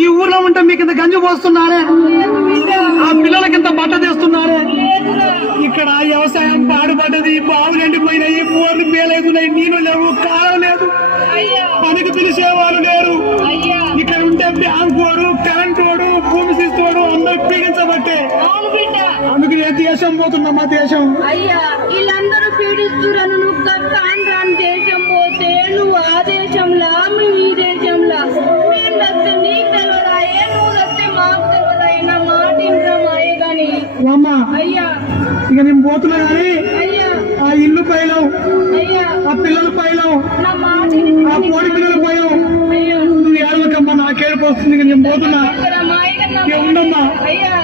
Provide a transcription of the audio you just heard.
ఈ ఊర్లో ఉంటే మీకు ఇంత గంజి పోస్తున్నారే, ఆ పిల్లలకింత బట్ట తెస్తున్నారే. ఇక్కడ వ్యవసాయం పాడుపడ్డది, బావులు ఎండిపోయినాయి, బోర్లు పేలైతున్నాయి, నీళ్లు లేవు, కాలం లేదు, పనికి పిలిచేవాళ్ళు లేరు. ఇక్కడ ఉంటే బ్యాంకోడు, కరెంటోడు, భూమి శిస్తోడు అందరూ పీడించబట్టే అందుకు ఏ దేశం పోతున్నా మా దేశం. అయ్యా వీళ్ళందరూ పీడిస్తున్నారు, నువ్వు కాండ్రాన్ దేశం పోతే నువ్వు ఆ దేశంలా మేము ఈ దేశంలా. మేము వస్తే నీకు తెలియదా, నువ్వు వస్తే మాకు తెలియదా, నా మాట ఇంట్లో మాయే గాని. అమ్మా అయ్యా ఇక నేను పోతున్నా గాని అయ్యా ఆ ఇల్లు పైలం, అయ్యా ఆ పిల్లలు పైలం, నా మాట ఆ కోడి పిల్లలు పైలం. అయ్యా నువ్వు ఏడవకమ్మా, నాకేడుపు వస్తుంది. నేను పోతున్నా, మాయగా ఉండమ్మా. అయ్యా